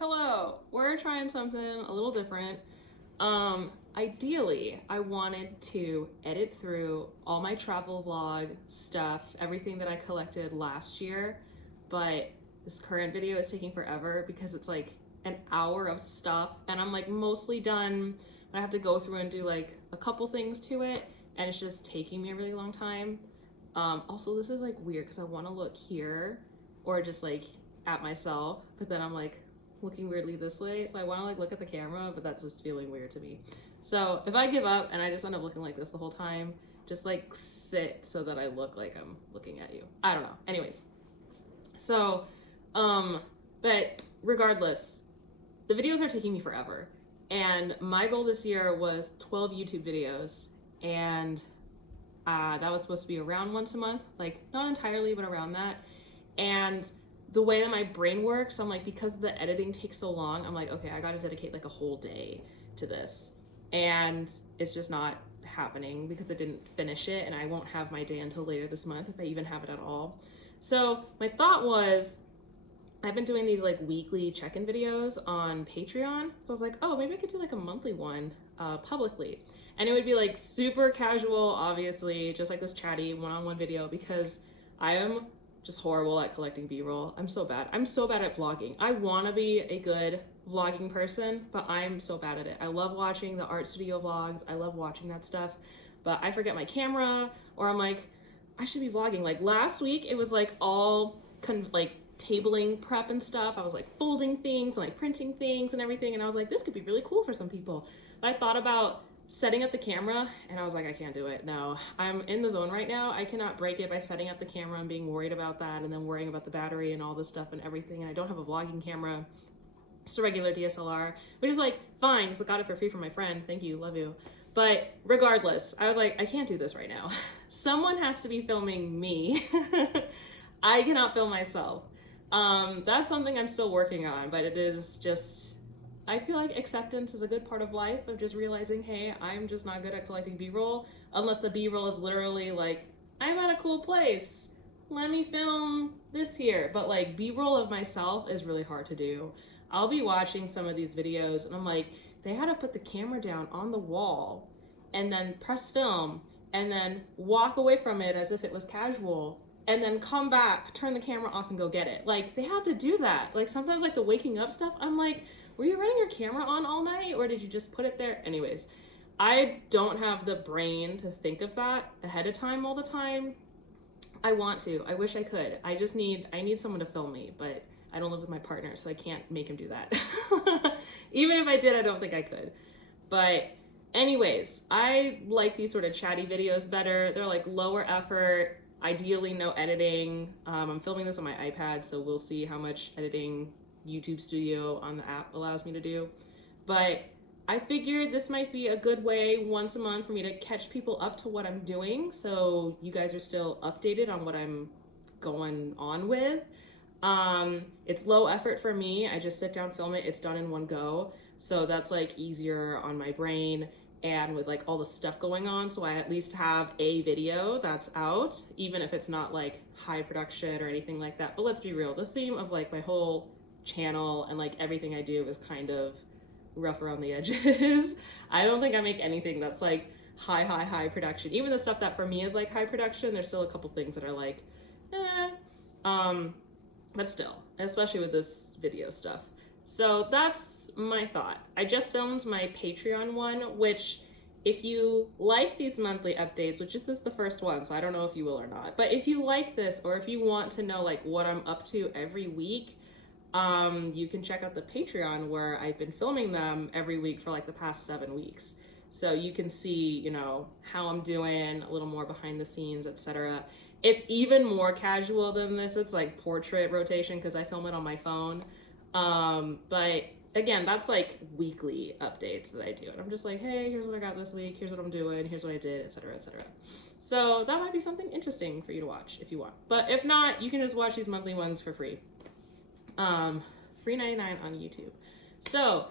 Hello, we're trying something a little different. Ideally, I wanted to edit through all my travel vlog stuff, everything that I collected last year, but this current video is taking forever because it's like an hour of stuff and I'm like mostly done. I have to go through and do like a couple things to it and it's just taking me a really long time. Also, this is like weird because I want to look here or just like at myself, but then I'm like, looking weirdly this way, so I want to like look at the camera, but that's just feeling weird to me. So if I give up and I just end up looking like this the whole time, just like sit so that I look like I'm looking at you. I don't know. Anyways, so but regardless, the videos are taking me forever, and my goal this year was 12 YouTube videos, and that was supposed to be around once a month, like not entirely, but around that. And the way that my brain works, I'm like, because the editing takes so long, I'm like, okay, I gotta dedicate like a whole day to this. And it's just not happening because I didn't finish it, and I won't have my day until later this month if I even have it at all. So my thought was, I've been doing these like weekly check-in videos on Patreon. So I was like, oh, maybe I could do like a monthly one publicly. And it would be like super casual, obviously, just like this chatty one-on-one video, because I am just horrible at collecting B-roll. I'm so bad. I'm so bad at vlogging. I want to be a good vlogging person, but I'm so bad at it. I love watching the art studio vlogs. I love watching that stuff, but I forget my camera, or I'm like, I should be vlogging. Like last week, it was like all like tabling prep and stuff. I was like folding things and like printing things and everything, and I was like, this could be really cool for some people. But I thought about setting up the camera and I was like, I can't do it. No, I'm in the zone right now. I cannot break it by setting up the camera and being worried about that and then worrying about the battery and all this stuff and everything. And I don't have a vlogging camera, just a regular DSLR, which is like fine because I got it for free from my friend. Thank you, love you. But regardless, I was like, I can't do this right now. Someone has to be filming me. I cannot film myself. That's something I'm still working on, but it is just, I feel like acceptance is a good part of life, of just realizing, hey, I'm just not good at collecting B-roll, unless the B-roll is literally like, I'm at a cool place, let me film this here. But like B-roll of myself is really hard to do. I'll be watching some of these videos and I'm like, they had to put the camera down on the wall and then press film and then walk away from it as if it was casual and then come back, turn the camera off and go get it. Like they have to do that. Like sometimes like the waking up stuff, I'm like, were you running your camera on all night or did you just put it there? Anyways, I don't have the brain to think of that ahead of time all the time. I want to. I wish I could. I need someone to film me, but I don't live with my partner, so I can't make him do that. Even if I did, I don't think I could. But anyways, I like these sort of chatty videos better. They're like lower effort, ideally no editing. I'm filming this on my iPad, so we'll see how much editing YouTube Studio on the app allows me to do. But I figured this might be a good way once a month for me to catch people up to what I'm doing, so you guys are still updated on what I'm going on with. It's low effort for me. I just sit down, film it, it's done in one go. So that's like easier on my brain and with like all the stuff going on. So I at least have a video that's out, even if it's not like high production or anything like that. But let's be real, the theme of like my whole channel and like everything I do is kind of rough around the edges. I don't think I make anything that's like high production. Even the stuff that for me is like high production, there's still a couple things that are like, but still, especially with this video stuff. So that's my thought. I just filmed my Patreon one, which if you like these monthly updates, which is this the first one, so I don't know if you will or not, but if you like this, or if you want to know like what I'm up to every week, you can check out the Patreon where I've been filming them every week for like the past 7 weeks. So you can see, you know, how I'm doing, a little more behind the scenes, etc. It's even more casual than this. It's like portrait rotation because I film it on my phone. But again, that's like weekly updates that I do. And I'm just like, hey, here's what I got this week. Here's what I'm doing. Here's what I did, etc., etc. So that might be something interesting for you to watch if you want. But if not, you can just watch these monthly ones for free. Free 99 on YouTube. So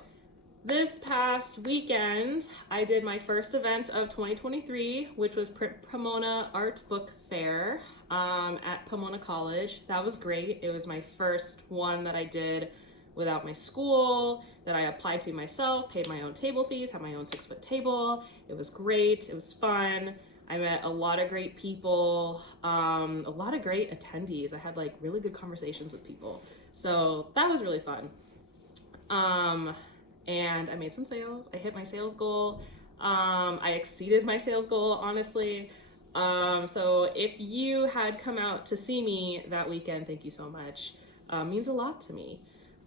this past weekend, I did my first event of 2023, which was Pomona Art Book Fair at Pomona College. That was great. It was my first one that I did without my school that I applied to myself, paid my own table fees, had my own 6-foot table. It was great. It was fun. I met a lot of great people, a lot of great attendees. I had like really good conversations with people. So that was really fun. And I made some sales. I hit my sales goal. I exceeded my sales goal, honestly. So if you had come out to see me that weekend, thank you so much. Means a lot to me.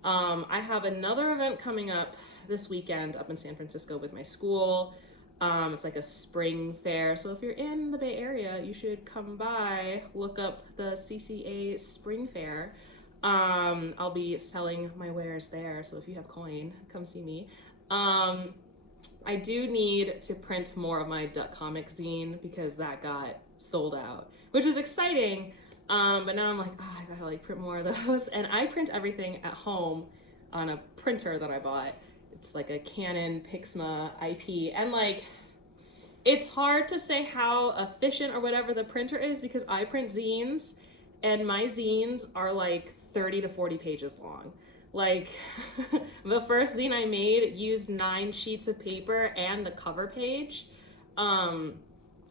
I have another event coming up this weekend up in San Francisco with my school. It's like a spring fair. So if you're in the Bay Area, you should come by, look up the CCA Spring Fair. I'll be selling my wares there. So if you have coin, come see me. I do need to print more of my Duck Comic zine because that got sold out, which was exciting. But now I'm like, oh, I gotta like print more of those. And I print everything at home on a printer that I bought. It's like a Canon Pixma IP. And like, it's hard to say how efficient or whatever the printer is because I print zines and my zines are like 30 to 40 pages long. Like the first zine I made used 9 sheets of paper and the cover page. And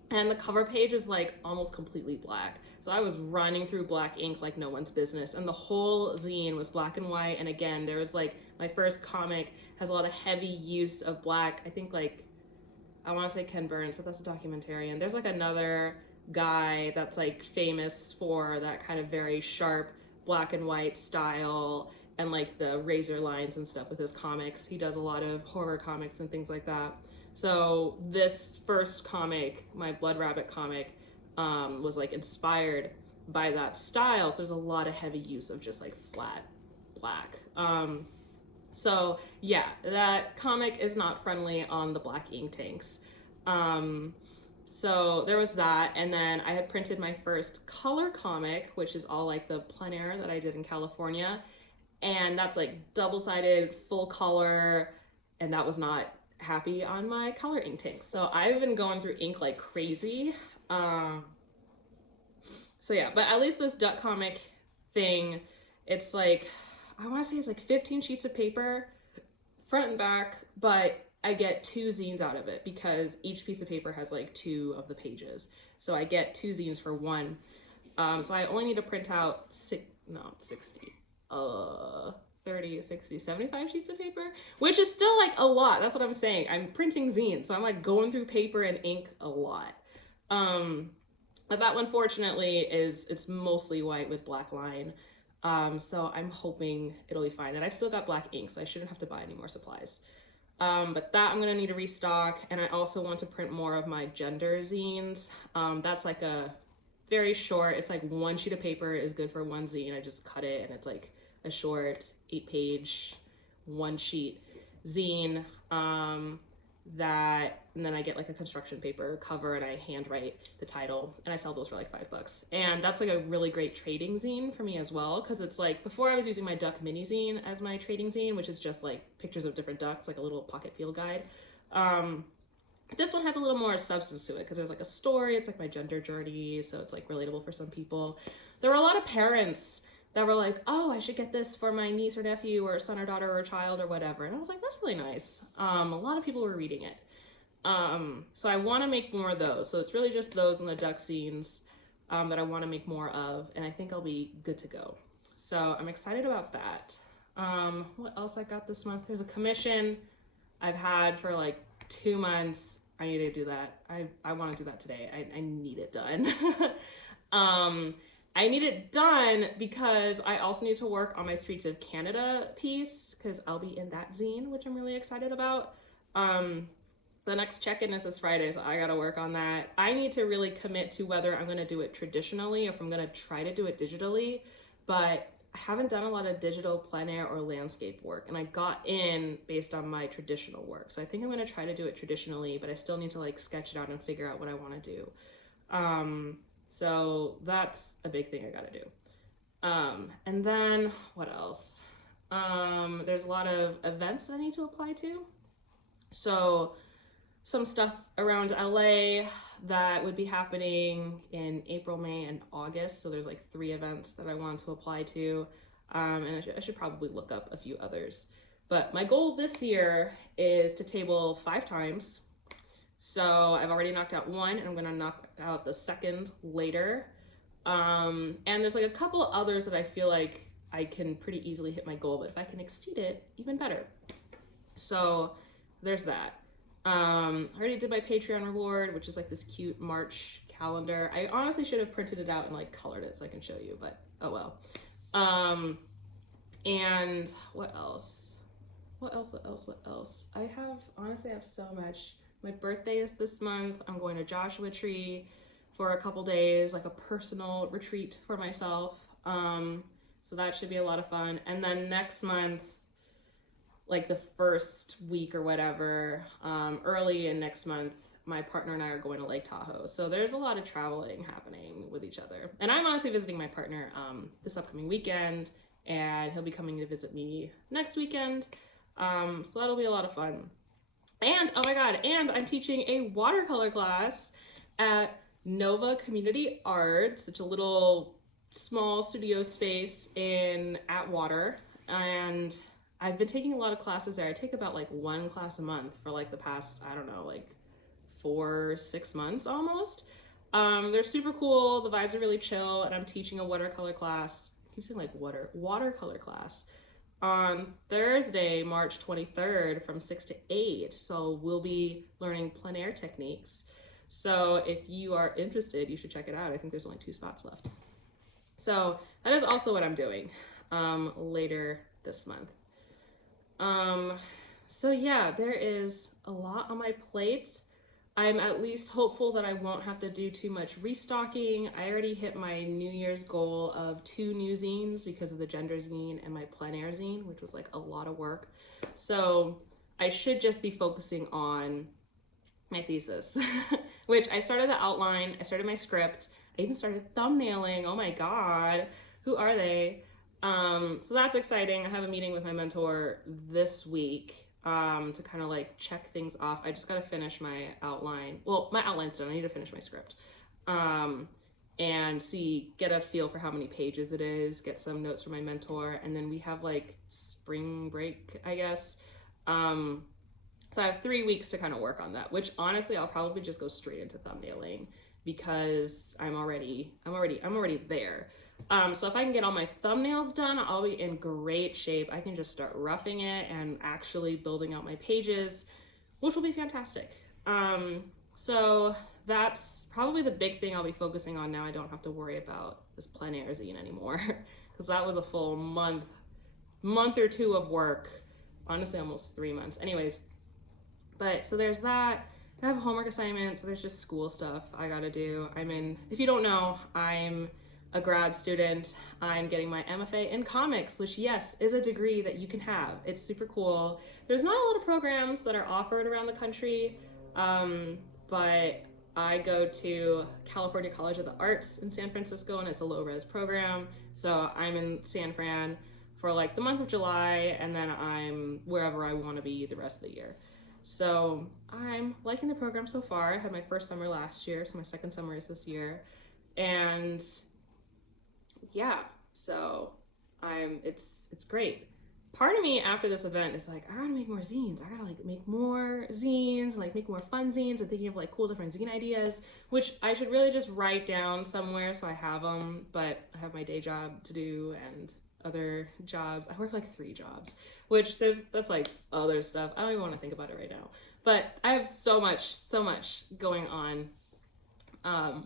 the cover page is like almost completely black. So I was running through black ink like no one's business. And the whole zine was black and white. And again, there was like, my first comic has a lot of heavy use of black. I think like, I want to say Ken Burns, but that's a documentarian. There's like another guy that's like famous for that kind of very sharp black and white style and like the razor lines and stuff with his comics. He does a lot of horror comics and things like that. So this first comic, my Blood Rabbit comic, was like inspired by that style. So there's a lot of heavy use of just like flat black. So yeah, that comic is not friendly on the black ink tanks. So there was that. And then I had printed my first color comic, which is all like the plein air that I did in California. And that's like double-sided, full color. And that was not happy on my color ink tanks. So I've been going through ink like crazy. So yeah, but at least this Duck Comic thing, it's like, I want to say it's like 15 sheets of paper, front and back, but I get 2 zines out of it because each piece of paper has like 2 of the pages. So I get 2 zines for 1. So I only need to print out 30, 60, 75 sheets of paper, which is still like a lot. That's what I'm saying. I'm printing zines, so I'm like going through paper and ink a lot. But that one, fortunately, it's mostly white with black line. So I'm hoping it'll be fine. And I've still got black ink, so I shouldn't have to buy any more supplies. But that I'm gonna need to restock. And I also want to print more of my gender zines. That's like a very short, it's like 1 sheet of paper is good for 1 zine. I just cut it and it's like a short 8-page, 1 sheet zine. And then I get like a construction paper cover and I handwrite the title and I sell those for like $5. And that's like a really great trading zine for me as well. Cause it's like, before I was using my duck mini zine as my trading zine, which is just like pictures of different ducks, like a little pocket field guide. This one has a little more substance to it because there's like a story. It's like my gender journey. So it's like relatable for some people. There were a lot of parents that were like, oh, I should get this for my niece or nephew or son or daughter or child or whatever. And I was like, that's really nice. A lot of people were reading it. So I want to make more of those. So it's really just those and the duck scenes that I want to make more of. And I think I'll be good to go. So I'm excited about that. What else I got this month? There's a commission I've had for like 2 months. I need to do that. I want to do that today. I need it done. I need it done because I also need to work on my Streets of Canada piece because I'll be in that zine, which I'm really excited about. The next check-in is this Friday, so I gotta work on that. I need to really commit to whether I'm gonna do it traditionally or if I'm gonna try to do it digitally, but I haven't done a lot of digital plein air or landscape work, and I got in based on my traditional work. So I think I'm gonna try to do it traditionally, but I still need to like sketch it out and figure out what I wanna do. So that's a big thing I gotta do. And then what else? There's a lot of events that I need to apply to. So some stuff around LA that would be happening in April, May, and August. So there's like 3 events that I want to apply to. And I should probably look up a few others. But my goal this year is to table 5 times. So I've already knocked out one, and I'm gonna knock out the second later. And there's like a couple of others that I feel like I can pretty easily hit my goal, but if I can exceed it, even better. So there's that. I already did my Patreon reward, which is like this cute March calendar. I honestly should have printed it out and like colored it so I can show you, but oh well. And what else? What else? I have so much. My birthday is this month. I'm going to Joshua Tree for a couple days, like a personal retreat for myself. So that should be a lot of fun. And then next month, like the first week or whatever, early in next month, my partner and I are going to Lake Tahoe. So there's a lot of traveling happening with each other. And I'm honestly visiting my partner this upcoming weekend, and he'll be coming to visit me next weekend. So that'll be a lot of fun. And oh my God, and I'm teaching a watercolor class at Nova Community Arts. It's a little small studio space in Atwater, and I've been taking a lot of classes there. I take about like 1 class a month for like the past, I don't know, like 4-6 months almost. They're super cool. The vibes are really chill, and I'm teaching a watercolor class. I keep saying like watercolor class on Thursday, March 23rd from 6 to 8. So we'll be learning plein air techniques. So if you are interested, you should check it out. I think there's only 2 spots left. So that is also what I'm doing later this month. So yeah, there is a lot on my plate. I'm at least hopeful that I won't have to do too much restocking. I already hit my New Year's goal of 2 new zines because of the gender zine and my plein air zine, which was like a lot of work. So I should just be focusing on my thesis, which I started the outline, I started my script, I even started thumbnailing. Oh my God, who are they? So that's exciting. I have a meeting with my mentor this week to kind of like check things off. I just got to finish my outline. Well, my outline's done. I need to finish my script and get a feel for how many pages it is, get some notes from my mentor, and then we have like spring break, I guess. So I have 3 weeks to kind of work on that, which honestly, I'll probably just go straight into thumbnailing because I'm already there. So if I can get all my thumbnails done, I'll be in great shape. I can just start roughing it and actually building out my pages, which will be fantastic. So that's probably the big thing I'll be focusing on now. I don't have to worry about this plein air zine anymore because that was a full month or 2 of work. Honestly, almost 3 months. Anyways, but so there's that. I have homework assignments. So there's just school stuff I gotta do. If you don't know, I'm a grad student. I'm getting my MFA in comics, which yes, is a degree that you can have. It's super cool. There's not a lot of programs that are offered around the country, but I go to California College of the Arts in San Francisco, and it's a low-res program. So I'm in San Fran for like the month of July, and then I'm wherever I want to be the rest of the year. So I'm liking the program so far. I had my first summer last year, so my second summer is this year. And yeah, so it's great. Part of me after this event is like, I gotta make more zines. I gotta like make more zines and like make more fun zines and thinking of like cool different zine ideas, which I should really just write down somewhere so I have them, but I have my day job to do and other jobs. I work like 3 jobs, which that's like other stuff. I don't even want to think about it right now, but I have so much going on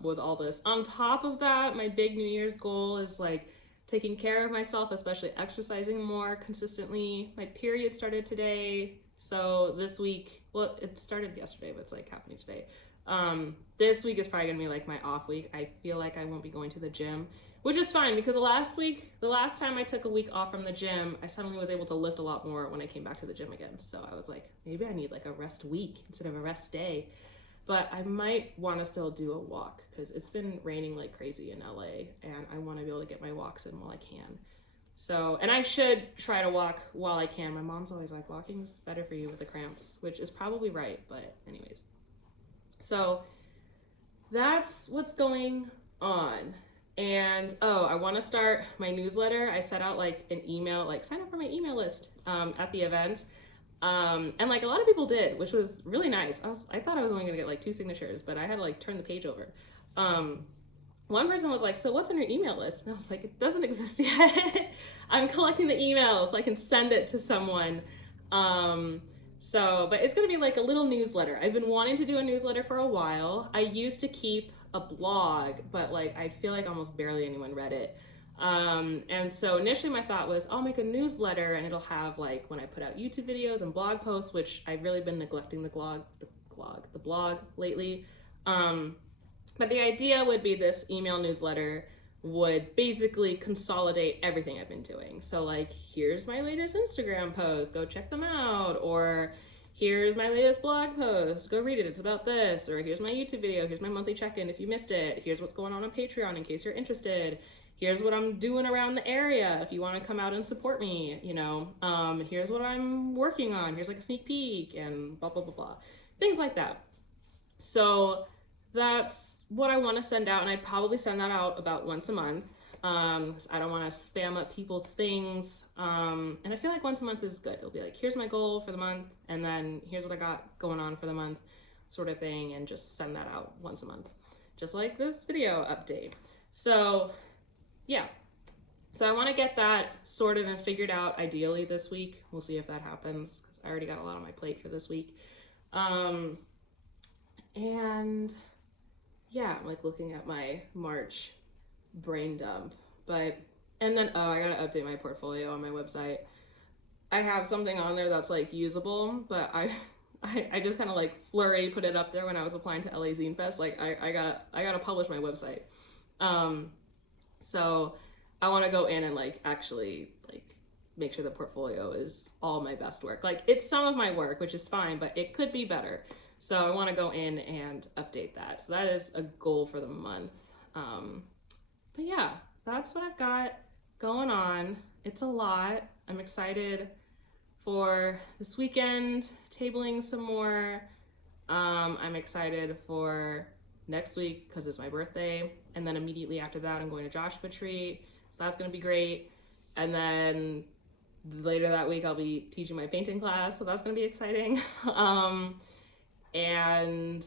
with all this. On top of that, my big New Year's goal is like taking care of myself, especially exercising more consistently. My period started today, so this week, well, it started yesterday, but it's like happening today. This week is probably gonna be like my off week. I feel like I won't be going to the gym, which is fine because the last time I took a week off from the gym, I suddenly was able to lift a lot more when I came back to the gym again. So I was like, maybe I need like a rest week instead of a rest day. But I might want to still do a walk because it's been raining like crazy in LA, and I want to be able to get my walks in while I can. So, and I should try to walk while I can. My mom's always like, walking's better for you with the cramps, which is probably right, but anyways. So that's what's going on. And oh, I want to start my newsletter. I set out like an email, like sign up for my email list at the event. And like a lot of people did, which was really nice. I thought I was only gonna get like 2 signatures, but I had to like turn the page over. One person was like, so what's on your email list? And I was like, it doesn't exist yet. I'm collecting the emails so I can send it to someone. But it's gonna be like a little newsletter. I've been wanting to do a newsletter for a while. I used to keep a blog, but like I feel like almost barely anyone read it. And so initially my thought was I'll make a newsletter and it'll have like when I put out YouTube videos and blog posts, which I've really been neglecting the blog lately. But the idea would be this email newsletter would basically consolidate everything I've been doing. So like, here's my latest Instagram post, go check them out. Or here's my latest blog post, go read it, it's about this. Or here's my YouTube video, here's my monthly check-in if you missed it. Here's what's going on Patreon in case you're interested. Here's what I'm doing around the area if you want to come out and support me, you know. Here's what I'm working on. Here's like a sneak peek and blah, blah, blah, blah. Things like that. So that's what I want to send out, and I'd probably send that out about once a month. Because I don't want to spam up people's things. And I feel like once a month is good. It'll be like, here's my goal for the month, and then here's what I got going on for the month, sort of thing, and just send that out once a month. Just like this video update. So yeah. So I want to get that sorted and figured out ideally this week. We'll see if that happens because I already got a lot on my plate for this week. And yeah, I'm like looking at my March brain dump. And then I gotta update my portfolio on my website. I have something on there that's like usable, but I just kind of like flurry put it up there when I was applying to LA Zine Fest. Like I gotta publish my website. So I want to go in and like actually like make sure the portfolio is all my best work. Like it's some of my work, which is fine, but it could be better. So I want to go in and update that. So that is a goal for the month. But yeah, that's what I've got going on. It's a lot. I'm excited for this weekend, tabling some more. I'm excited for next week because it's my birthday. And then immediately after that, I'm going to Joshua Tree. So that's going to be great. And then later that week, I'll be teaching my painting class. So that's going to be exciting. And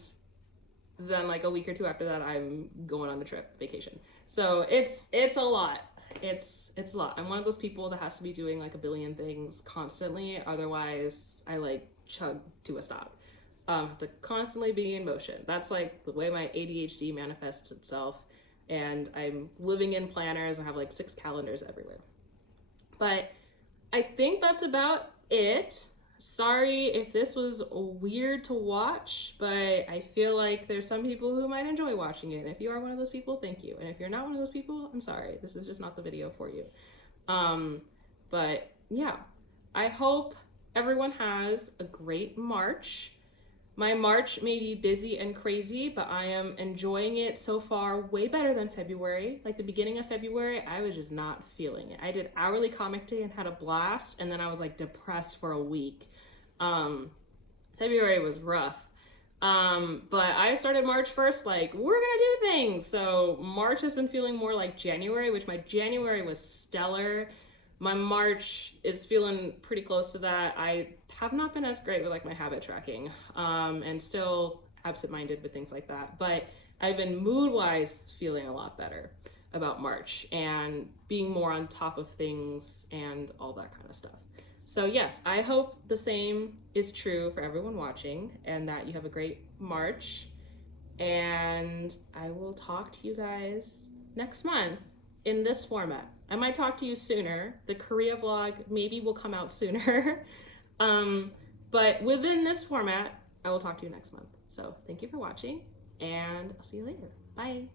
then like a week or 2 after that, I'm going on a trip, vacation. So it's a lot. It's a lot. I'm one of those people that has to be doing like a billion things constantly. Otherwise, I like chug to a stop. Have to constantly be in motion. That's like the way my ADHD manifests itself. And I'm living in planners. I have like 6 calendars everywhere. But I think that's about it. Sorry if this was weird to watch, but I feel like there's some people who might enjoy watching it. And if you are one of those people, thank you. And if you're not one of those people, I'm sorry. This is just not the video for you. But yeah, I hope everyone has a great March. My March may be busy and crazy, but I am enjoying it so far way better than February. Like the beginning of February, I was just not feeling it. I did hourly comic day and had a blast, and then I was like depressed for a week. February was rough. But I started March 1st, like, we're gonna do things. So March has been feeling more like January, which my January was stellar. My March is feeling pretty close to that. I have not been as great with like my habit tracking, and still absent-minded with things like that. But I've been mood-wise feeling a lot better about March and being more on top of things and all that kind of stuff. So yes, I hope the same is true for everyone watching and that you have a great March. And I will talk to you guys next month in this format. I might talk to you sooner. The Korea vlog maybe will come out sooner. But within this format, I will talk to you next month. So thank you for watching, and I'll see you later. Bye.